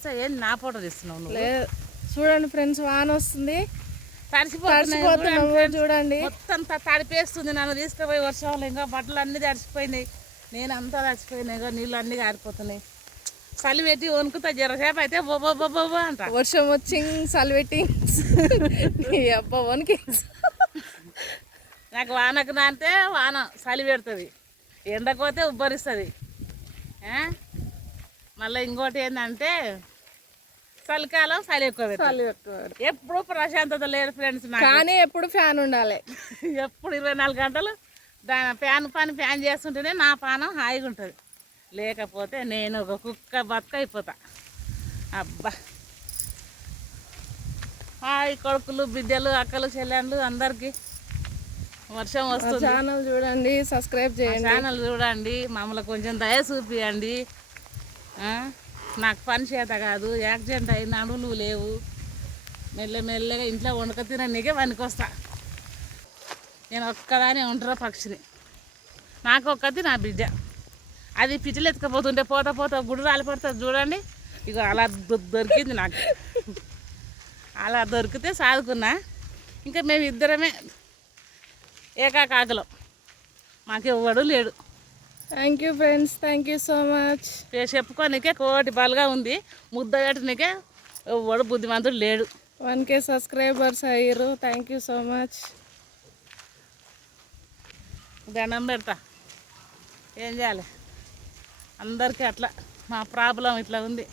వస్తే ఏం నా ఫోటో తీస్తున్నావు నువ్వు? లేదు చూడండి ఫ్రెండ్స్, వాన వస్తుంది, తడిసిపోతున్నాయి చూడండి. మొత్తం తడిపేస్తుంది. నన్ను తీసుకుపోయి వర్షంలో ఇంకా బట్టలు అన్నీ తడిసిపోయినాయి, నేను అంతా తడిసిపోయినాయి, నీళ్ళు అన్నీ కారిపోతున్నాయి. చలి పెట్టి వణుకుతా జరసేపు అయితే బొబ్బ అంట. వర్షం వచ్చి చలి పెట్టి అబ్బా వణికి. నాకు వానకు నాంటే వాన చలి పెడుతుంది, ఎండకపోతే ఉబ్బరిస్తుంది. మళ్ళీ ఇంకోటి ఏంటంటే చలికాలం చలి ఎక్కువ, ఎప్పుడు ప్రశాంతత లేదు ఫ్రెండ్స్. కానీ ఎప్పుడు ఫ్యాన్ ఉండాలి, ఎప్పుడు 24 గంటలు ఫ్యాన్ చేస్తుంటేనే నా పానం హాయిగా ఉంటుంది. లేకపోతే నేను ఒక కుక్క బతుక అయిపోతా. అబ్బా హాయ్ కొడుకులు, బిడ్డలు, అక్కలు, చెల్లెళ్ళు అందరికీ వర్షం వస్తుంది. ఛానల్ చూడండి, సబ్స్క్రైబ్ చేయండి, ఛానల్ చూడండి, మమ్మల్ని కొంచెం దయ చూపియండి. నాకు పని చేత కాదు, యాక్సిడెంట్ అయి నడువులు లేవు, మెల్లగా ఇంట్లో వండుక తిననీకే పనికొస్తా. నేను ఒక్కదానే ఉంటారా పక్షిని, నాకు ఒక్కది నా బిడ్డ. అది పిచ్చిలు ఎత్తుకపోతుంటే పోతా గుడి రాలిపడుతుంది చూడండి. ఇక అలా దొరికింది నాకు, అలా దొరికితే సాదుకున్నా. ఇంకా మేము ఇద్దరమే ఏకాకాకులం, మాకు ఎవ్వడు లేడు. Thank you friends, thank you so much. చెప్పుకోనికే కోటి బలుగా ఉంది, ముద్ద పెట్టనికే ఎవ్వడు బుద్ధిమంతుడు లేడు. 1K సబ్స్క్రైబర్స్ అయ్యారు, థ్యాంక్ యూ సో మచ్. దండం పెడతా, ఏం చేయాలి, అందరికీ అట్లా మా ప్రాబ్లం ఇట్లా ఉంది.